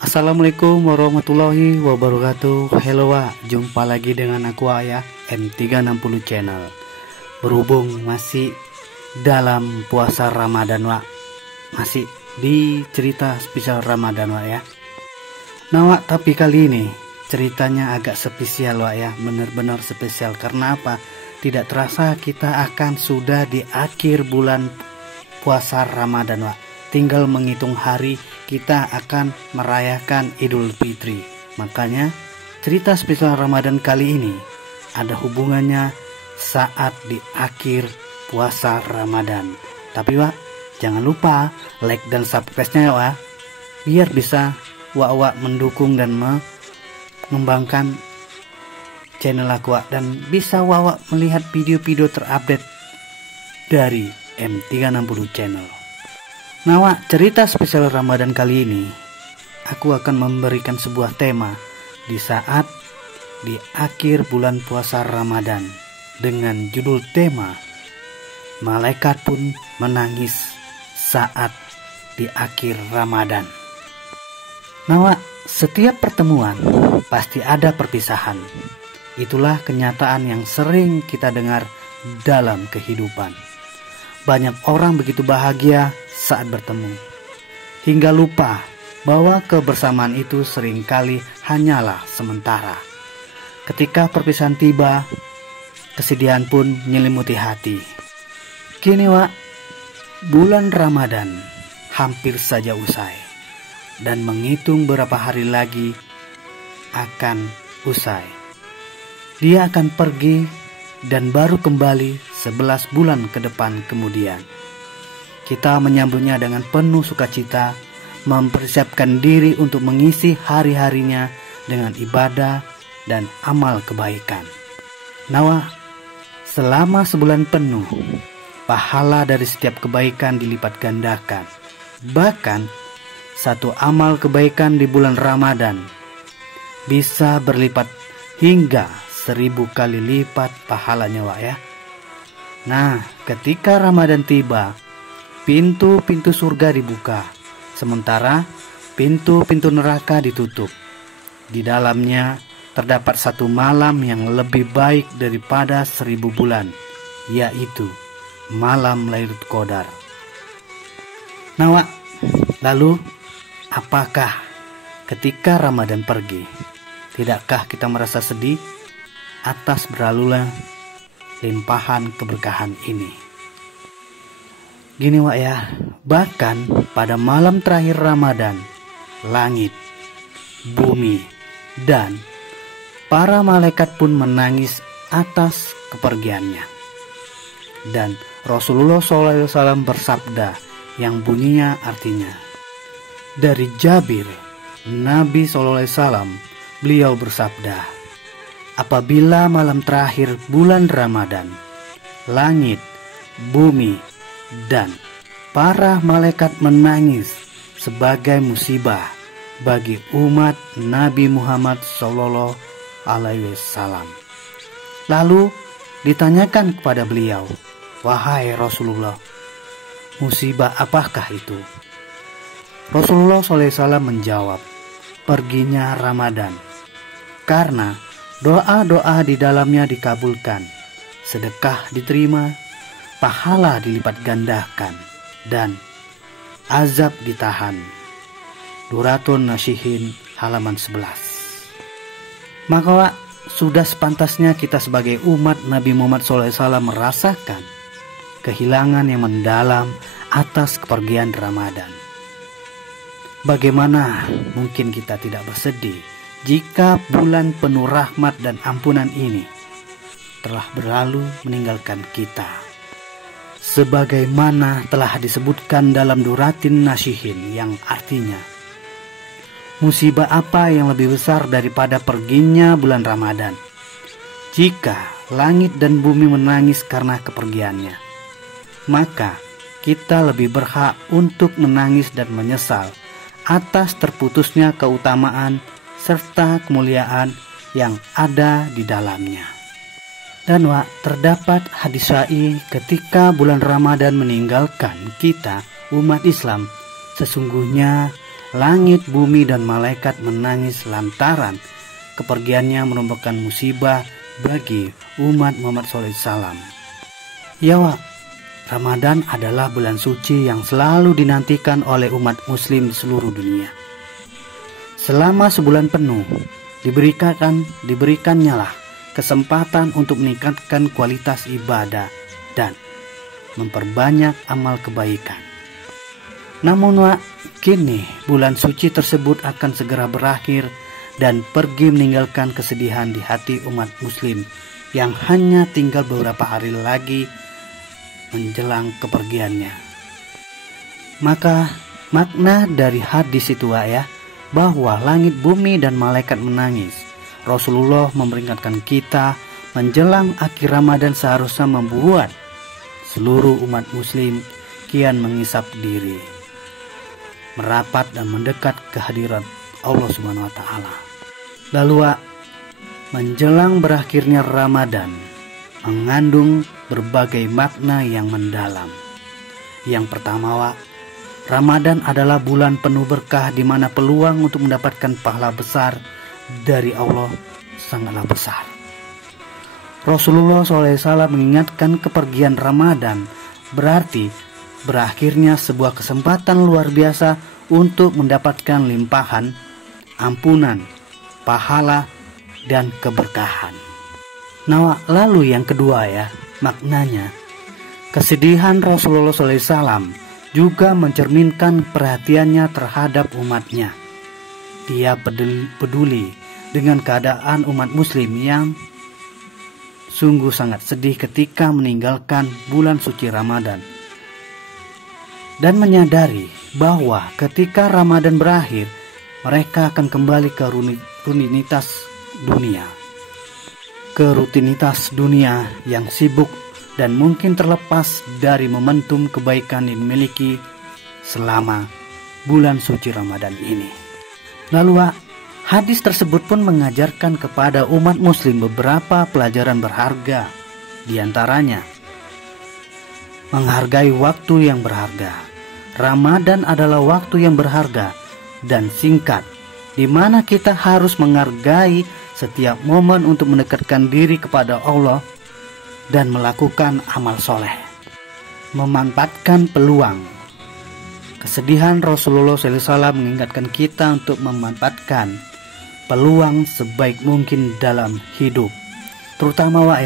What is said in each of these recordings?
Assalamualaikum warahmatullahi wabarakatuh. Halo Wak, jumpa lagi dengan aku ya, M360 Channel. Berhubung masih dalam puasa Ramadan Wak, masih di cerita spesial Ramadan Wak ya. Nah Wak, tapi kali ini ceritanya agak spesial Wak ya, benar-benar spesial. Karena apa? Tidak terasa kita akan sudah di akhir bulan puasa Ramadan Wak. Tinggal menghitung hari kita akan merayakan Idul Fitri. Makanya cerita spesial Ramadan kali ini ada hubungannya saat di akhir puasa Ramadan. Tapi Wak, jangan lupa like dan subscribe-nya ya Wak, biar bisa Wak mendukung dan mengembangkan channel aku Wak, dan bisa Wak melihat video-video terupdate dari M360 Channel. Nah Wak, cerita spesial Ramadan kali ini aku akan memberikan sebuah tema di saat di akhir bulan puasa Ramadan dengan judul tema Malaikat Pun Menangis Saat di Akhir Ramadan. Nah Wak, setiap pertemuan pasti ada perpisahan. Itulah kenyataan yang sering kita dengar dalam kehidupan. Banyak orang begitu bahagia saat bertemu, hingga lupa bahwa kebersamaan itu seringkali hanyalah sementara. Ketika perpisahan tiba, kesedihan pun menyelimuti hati. Kini Wak, bulan Ramadan hampir saja usai, dan menghitung beberapa hari lagi akan usai. Dia akan pergi dan baru kembali 11 bulan ke depan kemudian. Kita menyambutnya dengan penuh sukacita, mempersiapkan diri untuk mengisi hari-harinya dengan ibadah dan amal kebaikan. Nah, selama sebulan penuh, pahala dari setiap kebaikan dilipat gandakan. Bahkan, satu amal kebaikan di bulan Ramadan bisa berlipat hingga 1000 kali lipat pahalanya Wak ya. Nah, ketika Ramadan tiba, pintu-pintu surga dibuka, sementara pintu-pintu neraka ditutup. Di dalamnya terdapat satu malam yang lebih baik daripada 1000 bulan, yaitu malam Lailatul Qadar. Nah Wak, lalu apakah ketika Ramadan pergi, tidakkah kita merasa sedih atas berlalunya limpahan keberkahan ini? Gini Wak ya, bahkan pada malam terakhir Ramadan, langit, bumi, dan para malaikat pun menangis atas kepergiannya. Dan Rasulullah SAW bersabda yang bunyinya artinya, dari Jabir, Nabi SAW, beliau bersabda, apabila malam terakhir bulan Ramadan, langit, bumi, dan para malaikat menangis sebagai musibah bagi umat Nabi Muhammad Sallallahu Alaihi Wasallam. Lalu ditanyakan kepada beliau, wahai Rasulullah, musibah apakah itu? Rasulullah SAW menjawab, perginya Ramadan, karena doa-doa di dalamnya dikabulkan, sedekah diterima, pahala dilipat gandakan, dan azab ditahan. Duratun Nasihin halaman 11. Maka Wak, sudah sepantasnya kita sebagai umat Nabi Muhammad SAW merasakan kehilangan yang mendalam atas kepergian Ramadan. Bagaimana mungkin kita tidak bersedih jika bulan penuh rahmat dan ampunan ini telah berlalu meninggalkan kita? Sebagaimana telah disebutkan dalam Duratin Nasihin yang artinya, musibah apa yang lebih besar daripada perginya bulan Ramadan? Jika langit dan bumi menangis karena kepergiannya, maka kita lebih berhak untuk menangis dan menyesal atas terputusnya keutamaan serta kemuliaan yang ada di dalamnya. Dan Wak, terdapat hadis sahih ketika bulan Ramadan meninggalkan kita umat Islam, sesungguhnya langit, bumi, dan malaikat menangis lantaran kepergiannya merupakan musibah bagi umat Muhammad SAW. Ya Wak, Ramadan adalah bulan suci yang selalu dinantikan oleh umat muslim di seluruh dunia. Selama sebulan penuh diberikannya lah kesempatan untuk meningkatkan kualitas ibadah dan memperbanyak amal kebaikan. Namun Wak, kini bulan suci tersebut akan segera berakhir dan pergi meninggalkan kesedihan di hati umat muslim yang hanya tinggal beberapa hari lagi menjelang kepergiannya. Maka makna dari hadis itu ya, bahwa langit, bumi, dan malaikat menangis. Rasulullah memperingatkan kita menjelang akhir Ramadan seharusnya membuat seluruh umat muslim kian mengisap diri, merapat dan mendekat kehadiran Allah Subhanahu wa Ta'ala. Lalu menjelang berakhirnya Ramadan mengandung berbagai makna yang mendalam. Yang pertama, Ramadan adalah bulan penuh berkah di mana peluang untuk mendapatkan pahala besar dari Allah sangatlah besar. Rasulullah SAW mengingatkan kepergian Ramadan berarti berakhirnya sebuah kesempatan luar biasa untuk mendapatkan limpahan, ampunan, pahala, dan keberkahan. Nah, lalu yang kedua ya, maknanya kesedihan Rasulullah SAW juga mencerminkan perhatiannya terhadap umatnya. Dia peduli dengan keadaan umat muslim yang sungguh sangat sedih ketika meninggalkan bulan suci Ramadan, dan menyadari bahwa ketika Ramadan berakhir mereka akan kembali ke rutinitas dunia yang sibuk dan mungkin terlepas dari momentum kebaikan yang dimiliki selama bulan suci Ramadan ini. Lalu hadis tersebut pun mengajarkan kepada umat muslim beberapa pelajaran berharga. Di antaranya, menghargai waktu yang berharga. Ramadan adalah waktu yang berharga dan singkat, di mana kita harus menghargai setiap momen untuk mendekatkan diri kepada Allah dan melakukan amal soleh. Memanfaatkan peluang. Kesedihan Rasulullah SAW mengingatkan kita untuk memanfaatkan peluang sebaik mungkin dalam hidup. Terutama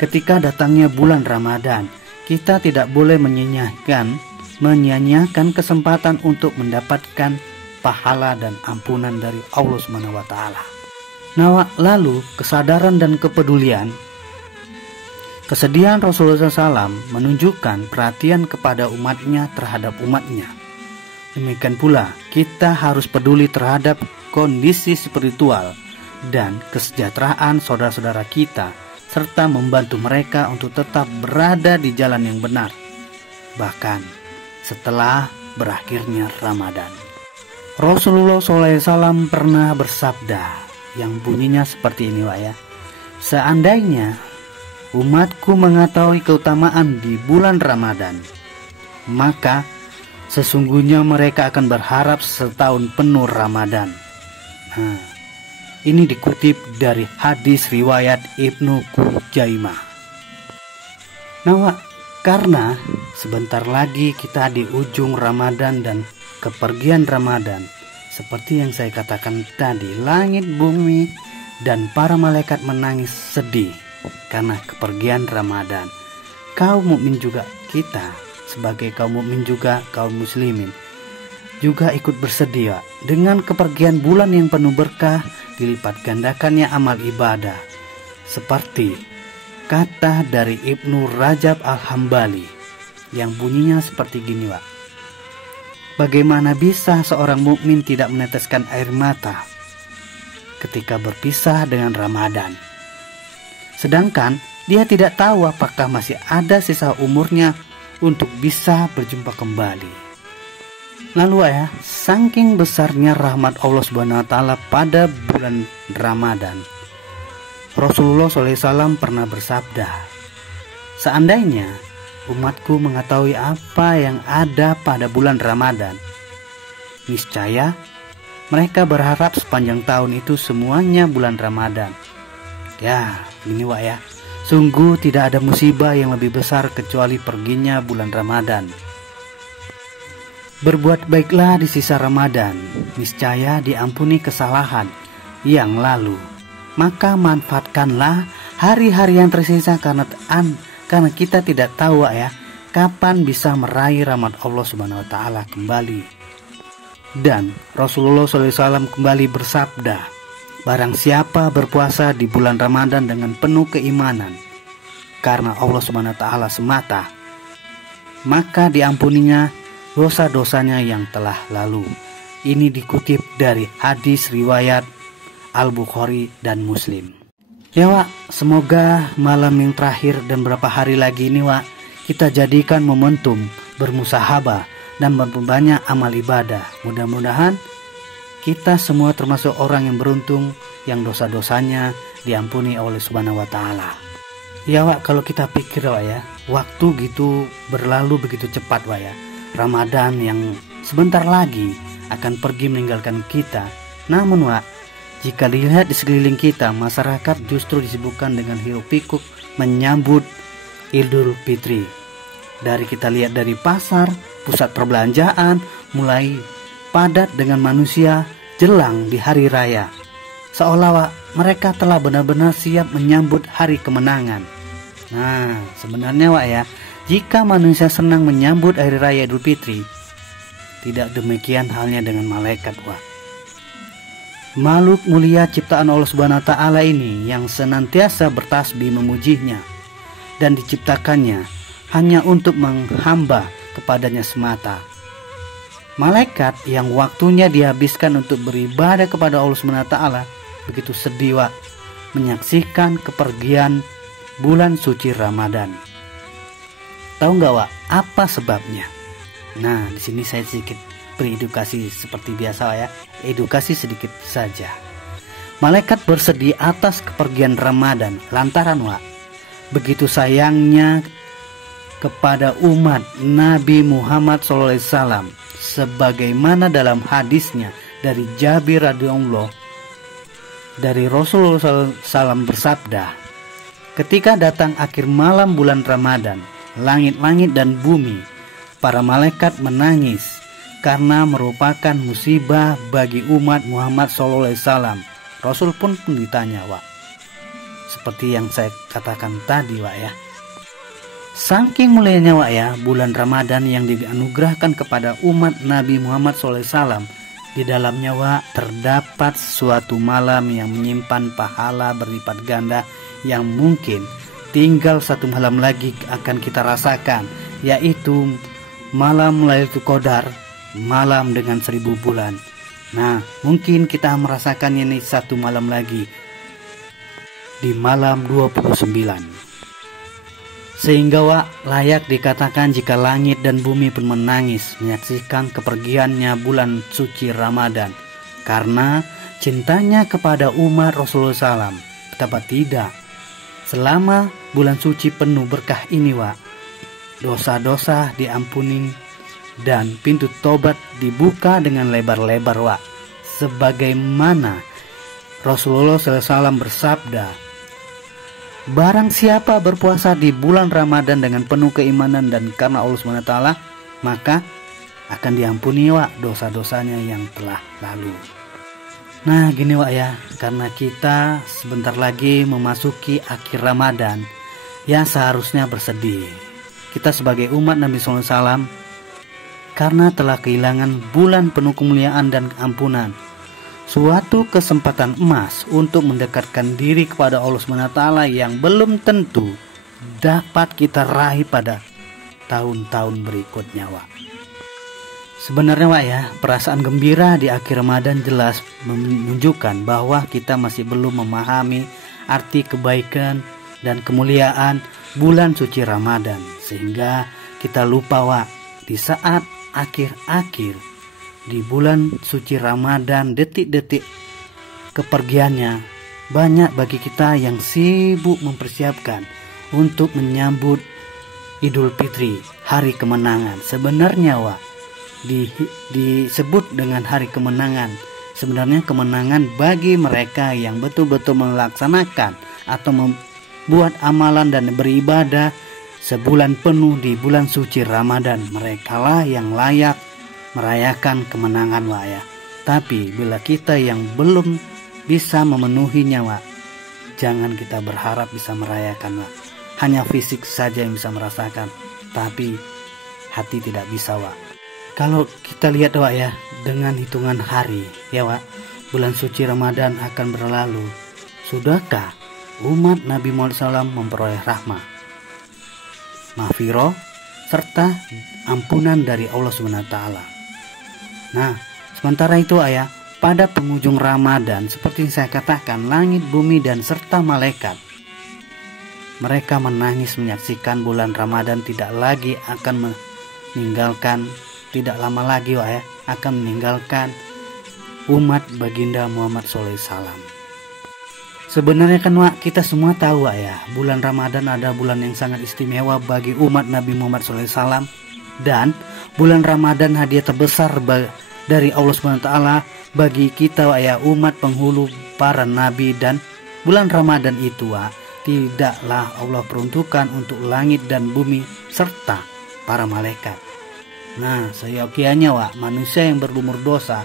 ketika datangnya bulan Ramadan, kita tidak boleh menyia-nyiakan kesempatan untuk mendapatkan pahala dan ampunan dari Allah Subhanahu wa Ta'ala. Nah, lalu kesadaran dan kepedulian. Kesedihan Rasulullah SAW menunjukkan perhatian kepada umatnya terhadap umatnya. Demikian pula kita harus peduli terhadap kondisi spiritual dan kesejahteraan saudara-saudara kita, serta membantu mereka untuk tetap berada di jalan yang benar, bahkan setelah berakhirnya Ramadan. Rasulullah SAW pernah bersabda yang bunyinya seperti ini seandainya umatku mengetahui keutamaan di bulan Ramadan, maka sesungguhnya mereka akan berharap setahun penuh Ramadan. Ini dikutip dari hadis riwayat Ibnu Khuzaimah. Nah, karena sebentar lagi kita di ujung Ramadan dan kepergian Ramadan, seperti yang saya katakan tadi, langit, bumi, dan para malaikat menangis sedih karena kepergian Ramadan. Kaum mukmin juga, kita sebagai kaum mukmin juga, kaum muslimin juga ikut bersedih dengan kepergian bulan yang penuh berkah, dilipat gandakannya amal ibadah. Seperti kata dari Ibnu Rajab Al-Hambali yang bunyinya seperti gini, bagaimana bisa seorang mukmin tidak meneteskan air mata ketika berpisah dengan Ramadan, sedangkan dia tidak tahu apakah masih ada sisa umurnya untuk bisa berjumpa kembali. Lalu saking besarnya rahmat Allah Subhanahu wa Ta'ala pada bulan Ramadan, Rasulullah SAW pernah bersabda, seandainya umatku mengetahui apa yang ada pada bulan Ramadan, Niscaya mereka berharap sepanjang tahun itu semuanya bulan Ramadan. Ya, ini Wak ya. Sungguh tidak ada musibah yang lebih besar kecuali perginya bulan Ramadan. Berbuat baiklah di sisa Ramadan, niscaya diampuni kesalahan yang lalu. Maka manfaatkanlah hari-hari yang tersisa karena kita tidak tahu Wak ya, kapan bisa meraih rahmat Allah Subhanahu wa taala kembali. Dan Rasulullah SAW kembali bersabda, barang siapa berpuasa di bulan Ramadan dengan penuh keimanan karena Allah Subhanahu wa taala semata, maka diampuninya dosa-dosanya yang telah lalu. Ini dikutip dari hadis riwayat Al-Bukhari dan Muslim. Ya Wak, semoga malam yang terakhir dan beberapa hari lagi ini Wak, kita jadikan momentum bermusahabah dan memperbanyak amal ibadah. Mudah-mudahan kita semua termasuk orang yang beruntung yang dosa-dosanya diampuni oleh Subhanahu wa taala. Ya Wak, kalau kita pikir Wak ya, waktu gitu berlalu begitu cepat Wak ya. Ramadan yang sebentar lagi akan pergi meninggalkan kita. Namun Wak, jika dilihat di sekeliling kita, masyarakat justru disibukkan dengan hiruk pikuk menyambut Idul Fitri. Dari kita lihat dari pasar, pusat perbelanjaan mulai padat dengan manusia jelang di hari raya. Seolah Wak, mereka telah benar-benar siap menyambut hari kemenangan. Nah, sebenarnya Wak ya, jika manusia senang menyambut hari raya Idul Fitri, tidak demikian halnya dengan malaikat Wak. Makhluk mulia ciptaan Allah Subhanahu wa taala ini yang senantiasa bertasbih memujinya dan diciptakannya hanya untuk menghamba kepadanya semata. Malaikat yang waktunya dihabiskan untuk beribadah kepada Allah Subhanahu wa taala begitu sedih Wak menyaksikan kepergian bulan suci Ramadan. Tahu nggak Wak, apa sebabnya? Nah, di sini saya sedikit beredukasi seperti biasa ya, edukasi sedikit saja. Malaikat bersedih atas kepergian Ramadan lantaran Wak begitu sayangnya kepada umat Nabi Muhammad SAW, sebagaimana dalam hadisnya dari Jabir radhiyallahu dari Rasulullah SAW bersabda, ketika datang akhir malam bulan Ramadan, langit-langit dan bumi, para malaikat menangis karena merupakan musibah bagi umat Muhammad SAW. Rasul pun ditanya Wak, seperti yang saya katakan tadi Wak ya. Saking mulianya Wak ya, bulan Ramadan yang dianugerahkan kepada umat Nabi Muhammad SAW, di dalamnya Wak terdapat suatu malam yang menyimpan pahala berlipat ganda yang mungkin tinggal satu malam lagi akan kita rasakan, yaitu malam Lailatul Qadar, malam dengan 1000 bulan. Nah, mungkin kita merasakannya ini satu malam lagi di malam 29. Sehingga Wak layak dikatakan jika langit dan bumi pun menangis menyaksikan kepergiannya bulan suci Ramadan karena cintanya kepada umat Rasulullah SAW. Betapa tidak, selama bulan suci penuh berkah ini Wak, dosa-dosa diampuni dan pintu tobat dibuka dengan lebar-lebar Wak. Sebagaimana Rasulullah SAW bersabda, barang siapa berpuasa di bulan Ramadan dengan penuh keimanan dan karena Allah SWT, maka akan diampuni Wak dosa-dosanya yang telah lalu. Nah gini Wak ya, karena kita sebentar lagi memasuki akhir Ramadan, ya seharusnya bersedih. Kita sebagai umat Nabi SAW karena telah kehilangan bulan penuh kemuliaan dan ampunan, suatu kesempatan emas untuk mendekatkan diri kepada Allah SWT yang belum tentu dapat kita raih pada tahun-tahun berikutnya Wak. Sebenarnya Wak ya, perasaan gembira di akhir Ramadan jelas menunjukkan bahwa kita masih belum memahami arti kebaikan dan kemuliaan bulan suci Ramadan, sehingga kita lupa Wak, di saat akhir-akhir di bulan suci Ramadan, detik-detik kepergiannya, banyak bagi kita yang sibuk mempersiapkan untuk menyambut Idul Fitri, hari kemenangan. Sebenarnya Wak, disebut dengan hari kemenangan. Sebenarnya kemenangan bagi mereka yang betul-betul melaksanakan atau membuat amalan dan beribadah sebulan penuh di bulan suci Ramadan. Merekalah yang layak merayakan kemenangan Wak ya. Tapi bila kita yang belum bisa memenuhinya Wak, jangan kita berharap bisa merayakan Wak. Hanya fisik saja yang bisa merasakan, tapi hati tidak bisa Wak. Kalau kita lihat Wak ya, dengan hitungan hari ya Wak, bulan suci Ramadan akan berlalu. Sudahkah umat Nabi Muhammad SAW memperoleh rahmah, maghfirah, serta ampunan dari Allah SWT? Nah, sementara itu ayah, pada penghujung Ramadan, seperti yang saya katakan, langit, bumi, dan serta malaikat, mereka menangis menyaksikan bulan Ramadan tidak lagi akan meninggalkan, tidak lama lagi ayah, akan meninggalkan umat baginda Muhammad SAW. Sebenarnya kan Wak, kita semua tahu Wak ya, bulan Ramadan adalah bulan yang sangat istimewa bagi umat Nabi Muhammad SAW. Dan bulan Ramadan hadiah terbesar dari Allah SWT bagi kita Wak ya, umat penghulu para nabi. Dan bulan Ramadan itu Wak, tidaklah Allah peruntukkan untuk langit dan bumi serta para malaikat. Nah, seyogianya Wak, manusia yang berlumur dosa,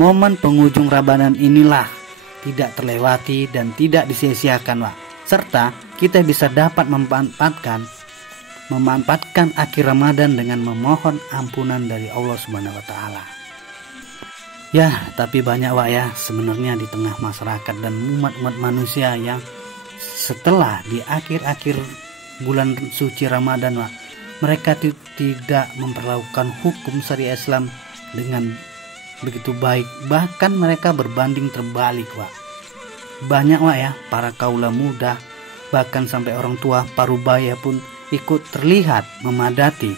momen penghujung Ramadan inilah tidak terlewati dan tidak disia-siakan Wak. Serta kita bisa dapat memanfaatkan akhir Ramadan dengan memohon ampunan dari Allah Subhanahu wa taala. Ya, tapi banyak Wak ya, sebenarnya di tengah masyarakat dan umat-umat manusia yang setelah di akhir-akhir bulan suci Ramadan Wak, mereka tidak memperlakukan hukum syariat Islam dengan begitu baik. Bahkan mereka berbanding terbalik Wak. Banyak Wak ya, para kaula muda, bahkan sampai orang tua parubaya pun ikut terlihat memadati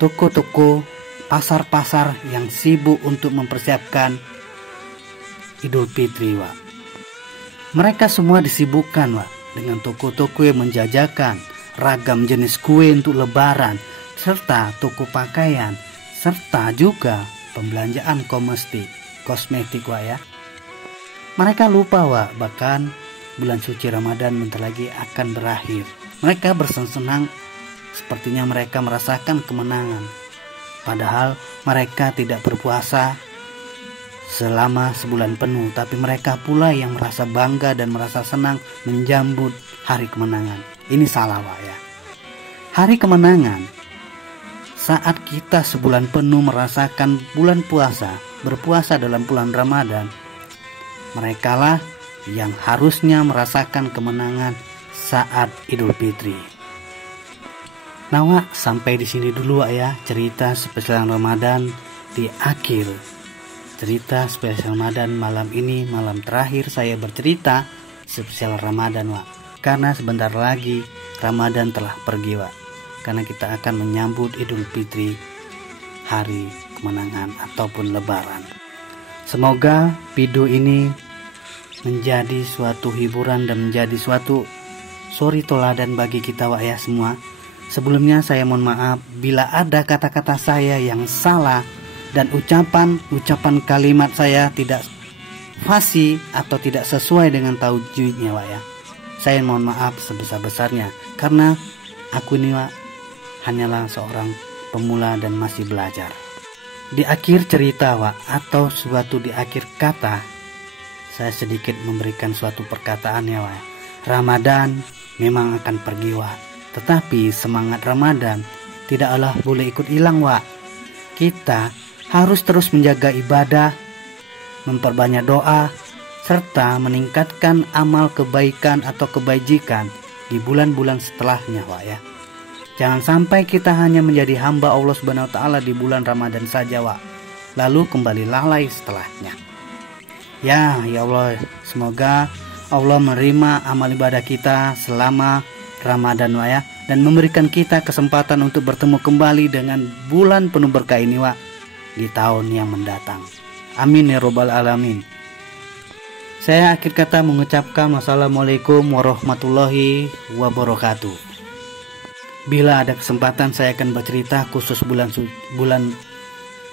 toko-toko, pasar-pasar yang sibuk untuk mempersiapkan Idul Fitri Wak. Mereka semua disibukkan Wak dengan toko-toko yang menjajakan ragam jenis kue untuk lebaran, serta toko pakaian, serta juga pembelanjaan kosmetik Wak ya. Mereka lupa Wak, bahkan bulan suci Ramadan bentar lagi akan berakhir. Mereka bersenang-senang sepertinya mereka merasakan kemenangan. Padahal mereka tidak berpuasa selama sebulan penuh, tapi mereka pula yang merasa bangga dan merasa senang menjambut hari kemenangan. Ini salah Wak ya. Hari kemenangan saat kita sebulan penuh merasakan bulan puasa, berpuasa dalam bulan Ramadan, merekalah yang harusnya merasakan kemenangan saat Idul Fitri. Nah Wak, sampai di sini dulu Wak ya cerita spesial Ramadan di akhir cerita spesial Ramadan malam ini, malam terakhir saya bercerita spesial Ramadan Wak. Karena sebentar lagi Ramadan telah pergi Wak. Karena kita akan menyambut Idul Fitri, hari kemenangan ataupun lebaran. Semoga video ini menjadi suatu hiburan dan menjadi suatu suri toladan bagi kita Wak ya semua. Sebelumnya saya mohon maaf bila ada kata-kata saya yang salah dan ucapan kalimat saya tidak fasih atau tidak sesuai dengan taujudnya Wak ya. Saya mohon maaf sebesar-besarnya karena aku ini Wak hanyalah seorang pemula dan masih belajar. Di akhir cerita Wak, atau suatu di akhir kata, saya sedikit memberikan suatu perkataan ya Wak. Ramadan memang akan pergi Wak, tetapi semangat Ramadan tidaklah boleh ikut hilang Wak. Kita harus terus menjaga ibadah, memperbanyak doa, serta meningkatkan amal kebaikan atau kebajikan di bulan-bulan setelahnya Wak ya. Jangan sampai kita hanya menjadi hamba Allah Subhanahu wa taala di bulan Ramadan saja Wak, lalu kembali lalai setelahnya. Ya Allah, semoga Allah menerima amal ibadah kita selama Ramadan Wak ya, dan memberikan kita kesempatan untuk bertemu kembali dengan bulan penuh berkah ini Wak di tahun yang mendatang. Amin ya robbal alamin. Saya akhir kata mengucapkan wassalamualaikum warahmatullahi wabarakatuh. Bila ada kesempatan saya akan bercerita khusus bulan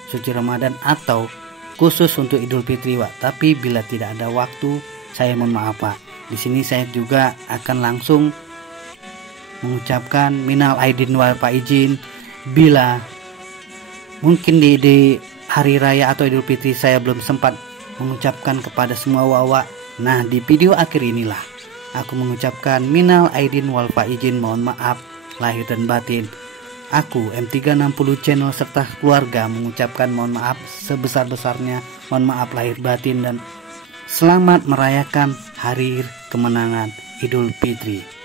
suci Ramadan atau khusus untuk Idul Fitri, Pak. Tapi bila tidak ada waktu, saya mohon maaf, Pak. Di sini saya juga akan langsung mengucapkan minal aidin wal faizin bila mungkin di hari raya atau Idul Fitri saya belum sempat mengucapkan kepada semua wawa. Nah, di video akhir inilah aku mengucapkan minal aidin wal faizin, mohon maaf lahir dan batin. Aku M360 channel serta keluarga mengucapkan mohon maaf sebesar-besarnya, mohon maaf lahir batin, dan selamat merayakan hari kemenangan Idul Fitri.